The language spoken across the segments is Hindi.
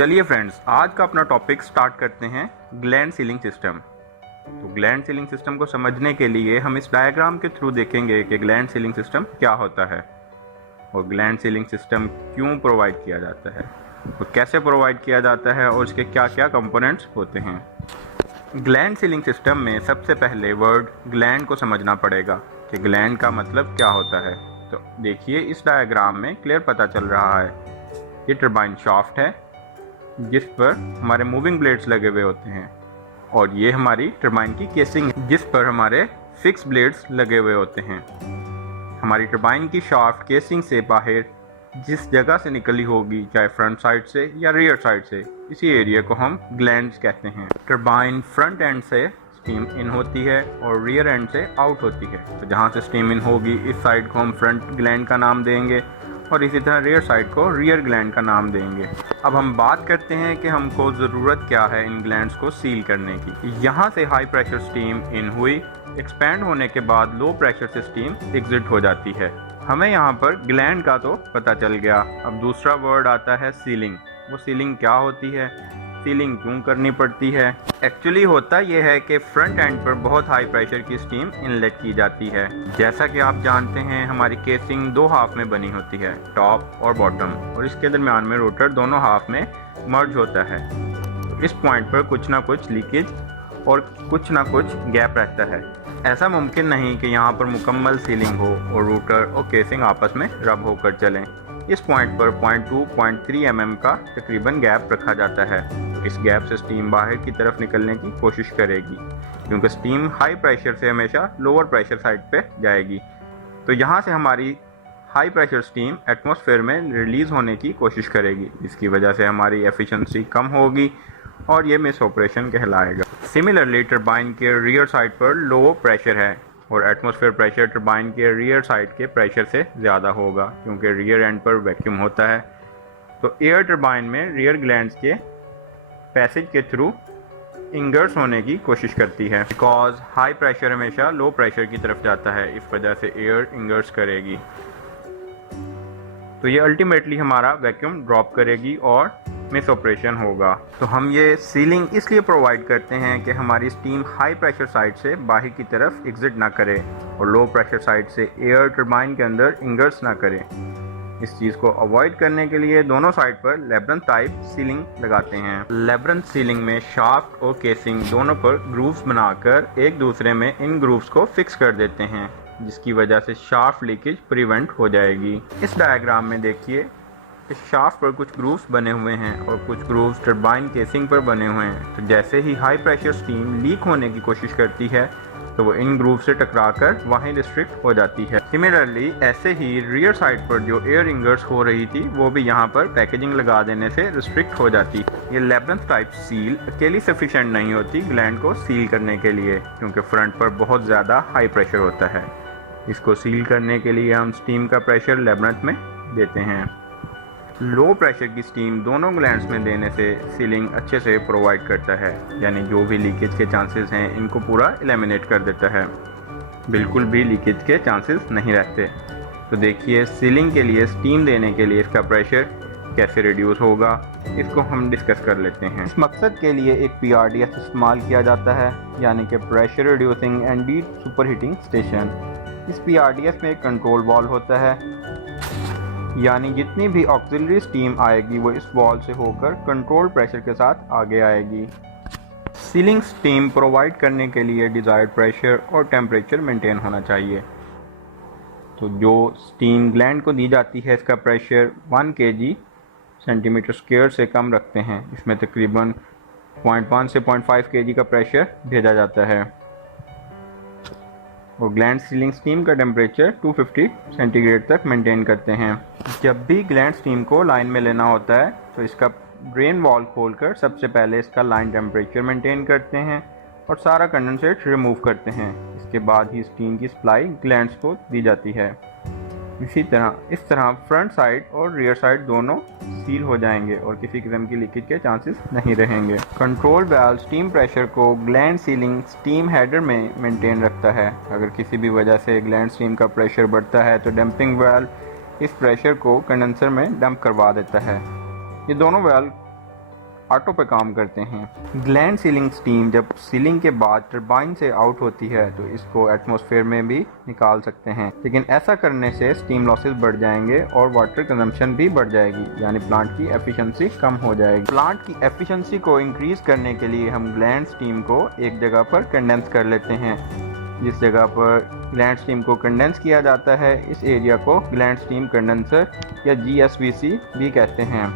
चलिए फ्रेंड्स, आज का अपना टॉपिक स्टार्ट करते हैं ग्लैंड सीलिंग सिस्टम। तो ग्लैंड सीलिंग सिस्टम को समझने के लिए हम इस डायग्राम के थ्रू देखेंगे कि ग्लैंड सीलिंग सिस्टम क्या होता है और ग्लैंड सीलिंग सिस्टम क्यों प्रोवाइड किया जाता है और कैसे प्रोवाइड किया जाता है और इसके क्या क्या कंपोनेंट्स होते हैं। ग्लैंड सीलिंग सिस्टम में सबसे पहले वर्ड ग्लैंड को समझना पड़ेगा कि ग्लैंड का मतलब क्या होता है। तो देखिए, इस डायग्राम में क्लियर पता चल रहा है। ये टरबाइन शाफ्ट है जिस पर हमारे मूविंग ब्लेड्स लगे हुए होते हैं और ये हमारी टरबाइन की केसिंग है जिस पर हमारे फिक्स ब्लेड्स लगे हुए होते हैं। हमारी टरबाइन की शाफ्ट केसिंग से बाहर जिस जगह से निकली होगी, चाहे फ्रंट साइड से या रियर साइड से, इसी एरिया को हम ग्लैंड्स कहते हैं। टरबाइन फ्रंट एंड से स्टीम इन होती है और रियर एंड से आउट होती है। तो जहाँ से स्टीम इन होगी इस साइड को हम फ्रंट ग्लैंड का नाम देंगे और इसी तरह रियर साइड को रियर ग्लैंड का नाम देंगे। अब हम बात करते हैं कि हमको ज़रूरत क्या है इन ग्लैंड्स को सील करने की। यहाँ से हाई प्रेशर स्टीम इन हुई, एक्सपैंड होने के बाद लो प्रेशर से स्टीम एग्जिट हो जाती है। हमें यहाँ पर ग्लैंड का तो पता चल गया। अब दूसरा वर्ड आता है सीलिंग। वो सीलिंग क्या होती है, सीलिंग क्यों करनी पड़ती है। एक्चुअली होता यह है कि फ्रंट एंड पर बहुत हाई प्रेशर की स्टीम इनलेट की जाती है। जैसा कि आप जानते हैं, हमारी केसिंग दो हाफ में बनी होती है, टॉप और बॉटम, और इसके दरमियान में रोटर दोनों हाफ में मर्ज होता है। तो इस पॉइंट पर कुछ ना कुछ लीकेज और कुछ ना कुछ गैप रहता है। ऐसा मुमकिन नहीं कि यहाँ पर मुकम्मल सीलिंग हो और रोटर और केसिंग आपस में रब होकर चलें। इस पॉइंट पर 0.2-0.3 mm का तकरीबन गैप रखा जाता है। इस गैप से स्टीम बाहर की तरफ निकलने की कोशिश करेगी क्योंकि स्टीम हाई प्रेशर से हमेशा लोअर प्रेशर साइड पे जाएगी। तो यहाँ से हमारी हाई प्रेशर स्टीम एटमॉस्फेयर में रिलीज़ होने की कोशिश करेगी, जिसकी वजह से हमारी एफिशिएंसी कम होगी और ये मिस ऑपरेशन कहलाएगा। सिमिलरली टरबाइन के रियर साइड पर लो प्रेशर है और एटमॉस्फेयर प्रेशर टरबाइन के रियर साइड के प्रेशर से ज़्यादा होगा क्योंकि रियर एंड पर वैक्यूम होता है। तो एयर टरबाइन में रियर ग्लैंड्स के पैसेज के थ्रू इंगर्स होने की कोशिश करती है। बिकॉज हाई प्रेशर हमेशा लो प्रेशर की तरफ जाता है, इस वजह से एयर इंगर्स करेगी। तो ये अल्टीमेटली हमारा वैक्यूम ड्रॉप करेगी और मिस ऑपरेशन होगा। तो हम ये सीलिंग इसलिए प्रोवाइड करते हैं कि हमारी स्टीम हाई प्रेशर साइड से बाहर की तरफ एग्जिट ना करे और लो प्रेशर साइड से एयर टरबाइन के अंदर इंगर्स ना करे। इस चीज़ को अवॉइड करने के लिए दोनों साइड पर लेब्रंथ टाइप सीलिंग लगाते हैं। लेब्रंथ सीलिंग में शाफ्ट और केसिंग दोनों पर ग्रूव्स बनाकर एक दूसरे में इन ग्रूव्स को फिक्स कर देते हैं, जिसकी वजह से शाफ्ट लीकेज प्रिवेंट हो जाएगी। इस डायग्राम में देखिए, इस शाफ्ट पर कुछ ग्रूव्स बने हुए हैं और कुछ ग्रूव्स टरबाइन केसिंग पर बने हुए हैं। तो जैसे ही हाई प्रेशर स्टीम लीक होने की कोशिश करती है तो वो इन ग्रूव से टकराकर वहीं रिस्ट्रिक्ट हो जाती है। सिमिलरली ऐसे ही रियर साइड पर जो एयर इंगर्स हो रही थी वो भी यहाँ पर पैकेजिंग लगा देने से रिस्ट्रिक्ट हो जाती। ये लेब्रंथ टाइप सील अकेली सफिशिएंट नहीं होती ग्लैंड को सील करने के लिए, क्योंकि फ्रंट पर बहुत ज़्यादा हाई प्रेशर होता है। इसको सील करने के लिए हम स्टीम का प्रेशर लेब्रंथ में देते हैं। लो प्रेशर की स्टीम दोनों ग्लैंड्स में देने से सीलिंग अच्छे से प्रोवाइड करता है, यानी जो भी लीकेज के चांसेस हैं इनको पूरा एलिमिनेट कर देता है, बिल्कुल भी लीकेज के चांसेस नहीं रहते। तो देखिए, सीलिंग के लिए स्टीम देने के लिए इसका प्रेशर कैसे रिड्यूस होगा, इसको हम डिस्कस कर लेते हैं। इस मकसद के लिए एक PRDS इस्तेमाल किया जाता है, यानी कि pressure reducing and D super heating station. इस PRDS में एक कंट्रोल वाल्व होता है, यानी जितनी भी ऑक्सिलरी स्टीम आएगी वो इस वाल्व से होकर कंट्रोल प्रेशर के साथ आगे आएगी। सीलिंग स्टीम प्रोवाइड करने के लिए डिज़ायर्ड प्रेशर और टेम्परेचर मेंटेन होना चाहिए। तो जो स्टीम ग्लैंड को दी जाती है इसका प्रेशर 1 kg सेंटीमीटर स्क्वायर से कम रखते हैं। इसमें तकरीबन 0.1 से 0.5 kg का प्रेशर भेजा जाता है और ग्लैंड सीलिंग स्टीम का टेम्परेचर 250 सेंटीग्रेड तक मेंटेन करते हैं। जब भी ग्लैंड स्टीम को लाइन में लेना होता है तो इसका ड्रेन वॉल खोलकर सबसे पहले इसका लाइन टेम्परेचर मेंटेन करते हैं और सारा कंडेंसेट रिमूव करते हैं। इसके बाद ही स्टीम की सप्लाई ग्लैंड्स को दी जाती है। इस तरह फ्रंट साइड और रियर साइड दोनों सील हो जाएंगे और किसी किस्म की लीकेज के चांसेस नहीं रहेंगे। कंट्रोल वाल्व स्टीम प्रेशर को ग्लैंड सीलिंग स्टीम हेडर में मेंटेन रखता है। अगर किसी भी वजह से ग्लैंड स्टीम का प्रेशर बढ़ता है तो डंपिंग वाल्व इस प्रेशर को कंडेंसर में डंप करवा देता है। ये दोनों वाल्व ऑटो पे काम करते हैं। ग्लैंड सीलिंग स्टीम जब सीलिंग के बाद टरबाइन से आउट होती है तो इसको एटमॉस्फेयर में भी निकाल सकते हैं, लेकिन ऐसा करने से स्टीम लॉसेस बढ़ जाएंगे और वाटर कंजम्पशन भी बढ़ जाएगी, यानी प्लांट की एफिशिएंसी कम हो जाएगी। प्लांट की एफिशिएंसी को इंक्रीज करने के लिए हम ग्लैंड स्टीम को एक जगह पर कंडेंस कर लेते हैं। जिस जगह पर ग्लैंड स्टीम को कंडेंस किया जाता है इस एरिया को ग्लैंड स्टीम कंडेंसर या GSVC भी कहते हैं।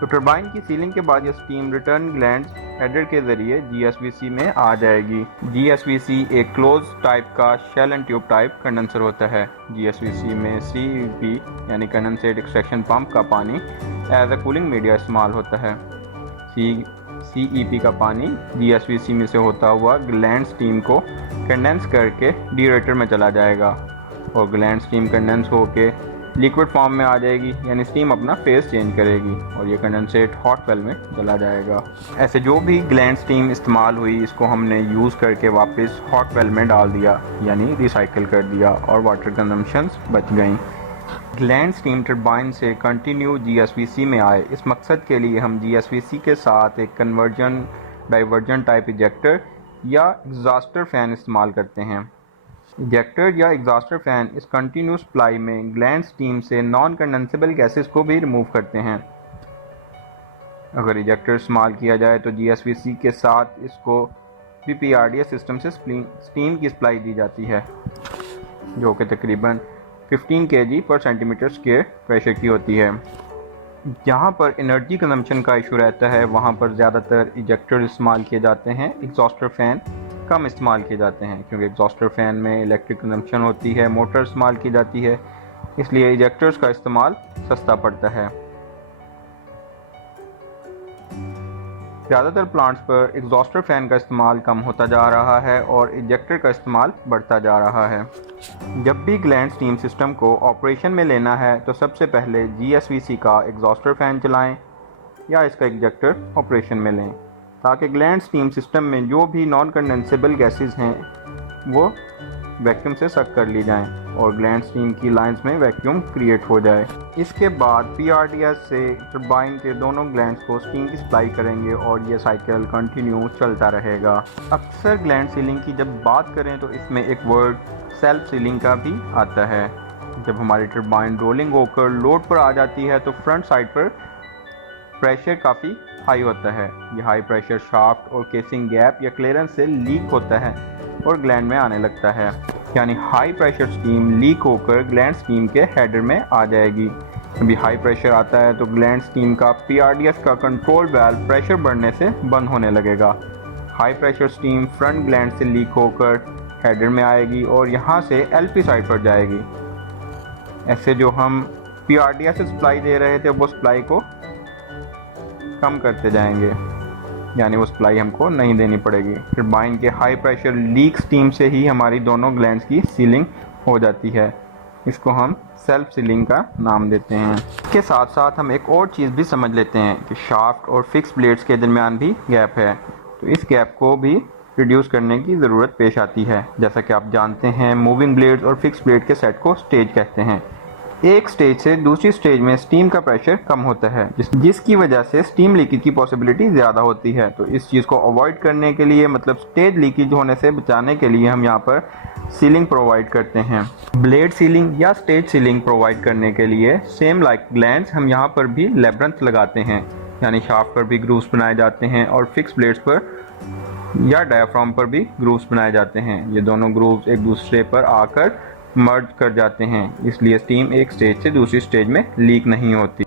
तो टरबाइन की सीलिंग के बाद यह स्टीम रिटर्न ग्लैंड हेडर के ज़रिए GSVC में आ जाएगी। GSVC एक क्लोज टाइप का shell and tube type condenser होता है। GSVC में CEP यानी कंडेंसेट एक्सट्रैक्शन पंप का पानी एज अ कूलिंग मीडिया इस्तेमाल होता है। CEP का पानी GSVC में से होता हुआ ग्लैंड स्टीम को कंडेंस करके डीरेटर में चला जाएगा और ग्लैंड स्टीम कंडेंस होके लिक्विड फॉर्म में आ जाएगी, यानी स्टीम अपना फेस चेंज करेगी और ये कंडेंसेट हॉट वेल में चला जाएगा। ऐसे जो भी ग्लैंड स्टीम इस्तेमाल हुई इसको हमने यूज़ करके वापस हॉट वेल में डाल दिया, यानी रिसाइकिल कर दिया और वाटर कंजम्पशंस बच गई। ग्लैंड स्टीम टरबाइन से कंटिन्यू GSVC में आए, इस मकसद के लिए हम GSVC के साथ एक कन्वर्जन डाइवर्जन टाइप इजेक्टर या एग्जॉस्टर फैन इस्तेमाल करते हैं। इजेक्टर या एग्जॉस्टर फैन इस कंटिन्यू सप्लाई में ग्लैंड स्टीम से नॉन कंडेंसेबल गैसेस को भी रिमूव करते हैं। अगर इजेक्टर इस्तेमाल किया जाए तो GSVC के साथ इसको PRDS सिस्टम से स्टीम की सप्लाई दी जाती है, जो कि तकरीबन 15 kg पर सेंटीमीटर स्क्वायर प्रेशर की होती है। जहाँ पर एनर्जी कंजम्पशन का इशू रहता है वहाँ पर ज़्यादातर इजेक्टर इस्तेमाल किए जाते हैं, एग्जॉस्टर फ़ैन कम इस्तेमाल किए जाते हैं, क्योंकि एग्जॉस्टर फ़ैन में इलेक्ट्रिक कंजम्पशन होती है, मोटर इस्तेमाल की जाती है, इसलिए इजेक्टर्स का इस्तेमाल सस्ता पड़ता है। ज़्यादातर प्लांट्स पर एग्जॉस्टर फ़ैन का इस्तेमाल कम होता जा रहा है और इजेक्टर का इस्तेमाल बढ़ता जा रहा है। जब भी ग्लैंड स्टीम सिस्टम को ऑपरेशन में लेना है तो सबसे पहले GSVC का एग्जॉस्टर फ़ैन चलाएं या इसका इजेक्टर ऑपरेशन में लें, ताकि ग्लैंड स्टीम सिस्टम में जो भी नॉन कंडेंसेबल गैसेस हैं वो वैक्यूम से सक कर ली जाएं और ग्लैंड स्टीम की लाइंस में वैक्यूम क्रिएट हो जाए। इसके बाद PRDS से टरबाइन के दोनों ग्लैंड्स को स्टीम की सप्लाई करेंगे और ये साइकिल कंटिन्यू चलता रहेगा। अक्सर ग्लैंड सीलिंग की जब बात करें तो इसमें एक वर्ड सेल्फ सीलिंग का भी आता है। जब हमारी टरबाइन रोलिंग होकर लोड पर आ जाती है तो फ्रंट साइड पर प्रेशर काफ़ी हाई होता है। यह हाई प्रेशर शाफ्ट और केसिंग गैप या क्लियरेंस से लीक होता है और ग्लैंड में आने लगता है, यानी हाई प्रेशर स्टीम लीक होकर ग्लैंड स्टीम के हेडर में आ जाएगी। अभी हाई प्रेशर आता है तो ग्लैंड स्टीम का PRDS का कंट्रोल वाल्व प्रेशर बढ़ने से बंद होने लगेगा। High pressure steam front gland से लीक होकर हेडर में आएगी और यहाँ से LP साइड पर जाएगी। ऐसे जो हम PRDS से सप्लाई दे रहे थे वो सप्लाई को कम करते जाएंगे, यानी वो सप्लाई हमको नहीं देनी पड़ेगी। टरबाइन के हाई प्रेशर लीक स्टीम से ही हमारी दोनों ग्लैंड्स की सीलिंग हो जाती है। इसको हम सेल्फ सीलिंग का नाम देते हैं। इसके साथ साथ हम एक और चीज़ भी समझ लेते हैं कि शाफ्ट और फिक्स ब्लेड्स के दरमियान भी गैप है, तो इस गैप को भी रिड्यूस करने की ज़रूरत पेश आती है। जैसा कि आप जानते हैं मूविंग ब्लेड्स और फिक्स ब्लेड के सेट को स्टेज कहते हैं। एक स्टेज से दूसरी स्टेज में स्टीम का प्रेशर कम होता है, जिसकी वजह से स्टीम लीकेज की पॉसिबिलिटी ज़्यादा होती है। तो इस चीज़ को अवॉइड करने के लिए, मतलब स्टेज लीकेज होने से बचाने के लिए, हम यहाँ पर सीलिंग प्रोवाइड करते हैं। ब्लेड सीलिंग या स्टेज सीलिंग प्रोवाइड करने के लिए सेम लाइक ग्लैंड्स हम यहाँ पर भी लेब्रंथ लगाते हैं, यानी शाफ्ट पर भी ग्रूव्स बनाए जाते हैं और फिक्स ब्लेड्स पर या डायाफ्राम पर भी ग्रूव्स बनाए जाते हैं। ये दोनों ग्रूव्स एक दूसरे पर आकर मर्ज कर जाते हैं, इसलिए स्टीम एक स्टेज से दूसरी स्टेज में लीक नहीं होती।